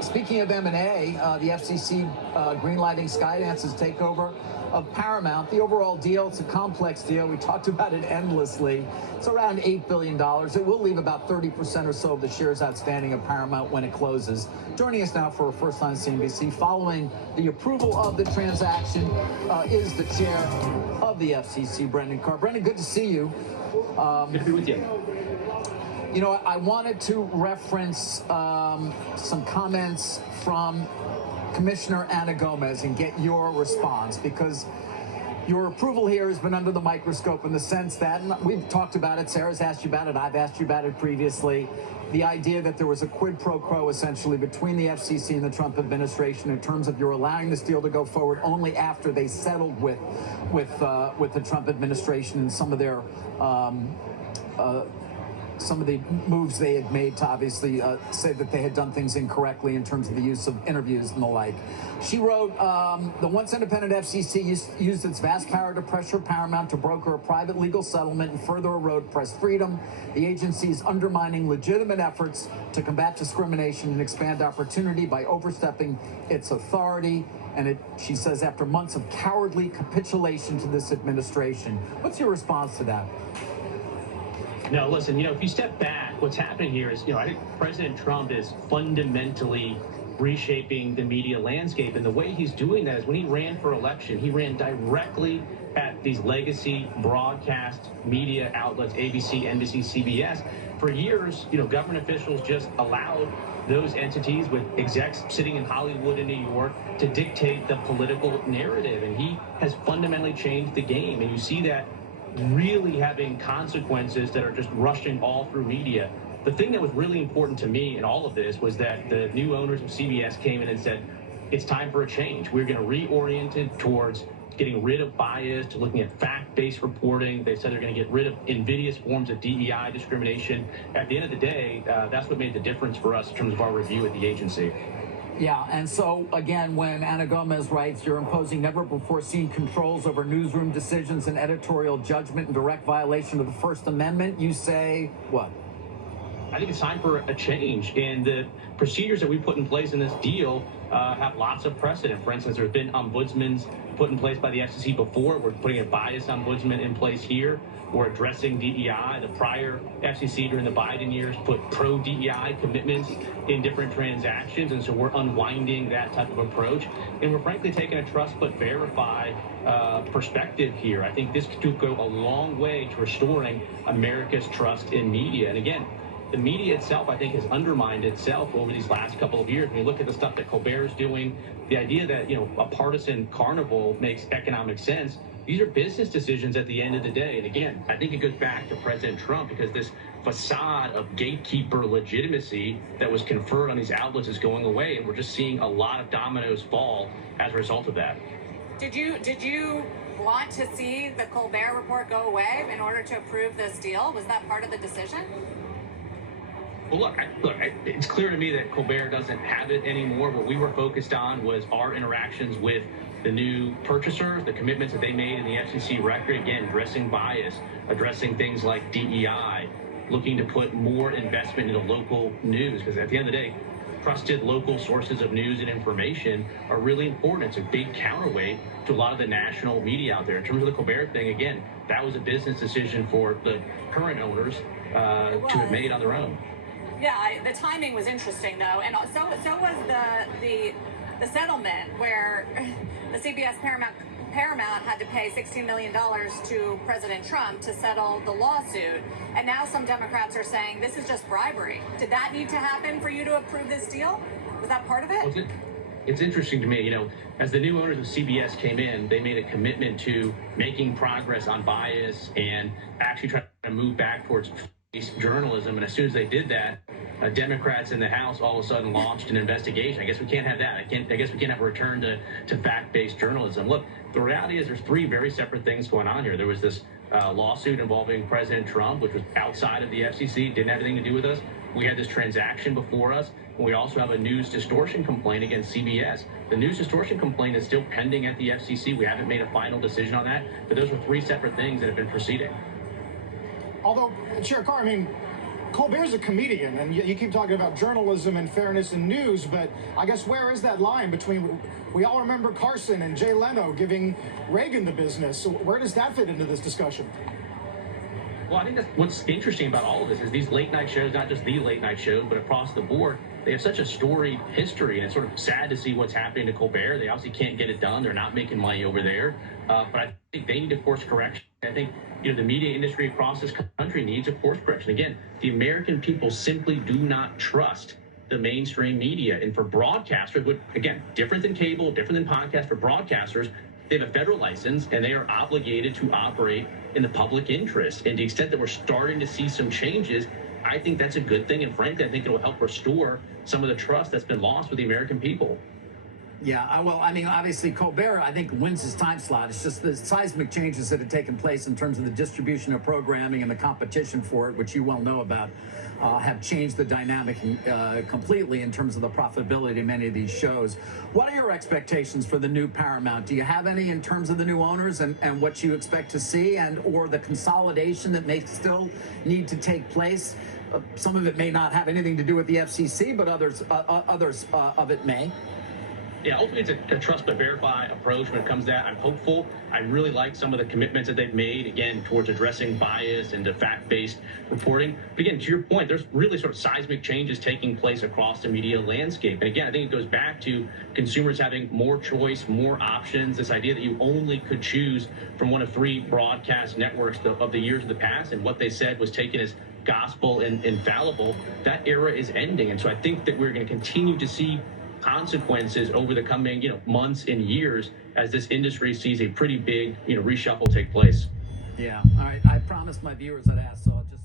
Speaking of M&A, the FCC greenlighting Skydance's takeover of Paramount. The overall deal, it's a complex deal. We talked about it endlessly. It's around $8 billion. It will leave about 30% or so of the shares outstanding of Paramount when it closes. Joining us now for a first time CNBC following the approval of the transaction is the chair of the FCC, Brendan Carr. Brendan, good to see you. Good to be with you. You know, I wanted to reference some comments from Commissioner Ana Gomez and get your response, because your approval here has been under the microscope in the sense that, and we've talked about it, Sarah's asked you about it, I've asked you about it previously, the idea that there was a quid pro quo essentially between the FCC and the Trump administration in terms of you're allowing this deal to go forward only after they settled with the Trump administration and some of their some of the moves they had made to obviously say that they had done things incorrectly in terms of the use of interviews and the like. She wrote, the once independent FCC used its vast power to pressure Paramount to broker a private legal settlement and further erode press freedom. The agency is undermining legitimate efforts to combat discrimination and expand opportunity by overstepping its authority. And she says, after months of cowardly capitulation to this administration. What's your response to that? No, listen, if you step back, what's happening here is, I think President Trump is fundamentally reshaping the media landscape. And the way he's doing that is when he ran for election, he ran directly at these legacy broadcast media outlets, ABC, NBC, CBS. For years, government officials just allowed those entities with execs sitting in Hollywood and New York to dictate the political narrative. And he has fundamentally changed the game. And you see that really having consequences that are just rushing all through media. The thing that was really important to me in all of this was that the new owners of CBS came in and said, it's time for a change. We're going to reorient it towards getting rid of bias, to looking at fact-based reporting. They said they're going to get rid of invidious forms of DEI discrimination. At the end of the day, that's what made the difference for us in terms of our review at the agency. Yeah, and so, again, when Ana Gomez writes, you're imposing never-before-seen controls over newsroom decisions and editorial judgment in direct violation of the First Amendment, you say what? I think it's time for a change. And the procedures that we put in place in this deal have lots of precedent. For instance, there's been ombudsmans put in place by the FCC before. We're putting a biased ombudsman in place here. We're addressing DEI. The prior FCC during the Biden years put pro-DEI commitments in different transactions, and so we're unwinding that type of approach. And we're frankly taking a trust but verify perspective here. I think this could go a long way to restoring America's trust in media. And again, the media itself, I think, has undermined itself over these last couple of years. When you look at the stuff that Colbert is doing, the idea that, a partisan carnival makes economic sense, these are business decisions at the end of the day. And again, I think it goes back to President Trump, because this facade of gatekeeper legitimacy that was conferred on these outlets is going away. And we're just seeing a lot of dominoes fall as a result of that. Did you want to see the Colbert report go away in order to approve this deal? Was that part of the decision? Well, look, it's clear to me that Colbert doesn't have it anymore. What we were focused on was our interactions with the new purchasers, the commitments that they made in the FCC record, again, addressing bias, addressing things like DEI, looking to put more investment into local news, because at the end of the day, trusted local sources of news and information are really important. It's a big counterweight to a lot of the national media out there. In terms of the Colbert thing, again, that was a business decision for the current owners to have made on their own. Yeah, the timing was interesting, though, and so was the settlement where the CBS Paramount had to pay $16 million to President Trump to settle the lawsuit, and now some Democrats are saying this is just bribery. Did that need to happen for you to approve this deal? Was that part of it? Well, it's interesting to me, as the new owners of CBS came in, they made a commitment to making progress on bias and actually trying to move back towards journalism, and as soon as they did that, Democrats in the House all of a sudden launched an investigation. I guess we can't have that. I guess we can't have a return to fact-based journalism. Look, the reality is there's three very separate things going on here. There was this lawsuit involving President Trump, which was outside of the FCC, didn't have anything to do with us. We had this transaction before us, and we also have a news distortion complaint against CBS. The news distortion complaint is still pending at the FCC. We haven't made a final decision on that, but those are three separate things that have been proceeding. Although, Chair Carr, Colbert's a comedian, and you keep talking about journalism and fairness in news, but I guess where is that line between, we all remember Carson and Jay Leno giving Reagan the business, so where does that fit into this discussion? Well, I think that's what's interesting about all of this is these late night shows, not just the late night shows, but across the board, they have such a storied history, and it's sort of sad to see what's happening to Colbert. They obviously can't get it done. They're not making money over there. But I think they need a course correction. I think the media industry across this country needs a course correction. Again, the American people simply do not trust the mainstream media. And for broadcasters, again, different than cable, different than podcast, for broadcasters, they have a federal license and they are obligated to operate in the public interest. And to the extent that we're starting to see some changes, I think that's a good thing. And frankly, I think it will help restore some of the trust that's been lost with the American people. Yeah, well, I mean, obviously, Colbert, I think, wins his time slot. It's just the seismic changes that have taken place in terms of the distribution of programming and the competition for it, which you well know about, have changed the dynamic completely in terms of the profitability of many of these shows. What are your expectations for the new Paramount? Do you have any in terms of the new owners and what you expect to see, and or the consolidation that may still need to take place? Some of it may not have anything to do with the FCC, but others of it may. Yeah, ultimately it's a trust but verify approach when it comes to that. I'm hopeful. I really like some of the commitments that they've made, again, towards addressing bias and to fact-based reporting. But again, to your point, there's really sort of seismic changes taking place across the media landscape. And again, I think it goes back to consumers having more choice, more options, this idea that you only could choose from one of 3 broadcast networks of the years of the past, and what they said was taken as gospel and infallible. That era is ending. And so I think that we're going to continue to see consequences over the coming months and years as this industry sees a pretty big reshuffle take place. Yeah. All right. I promised my viewers I'd ask, so I'll just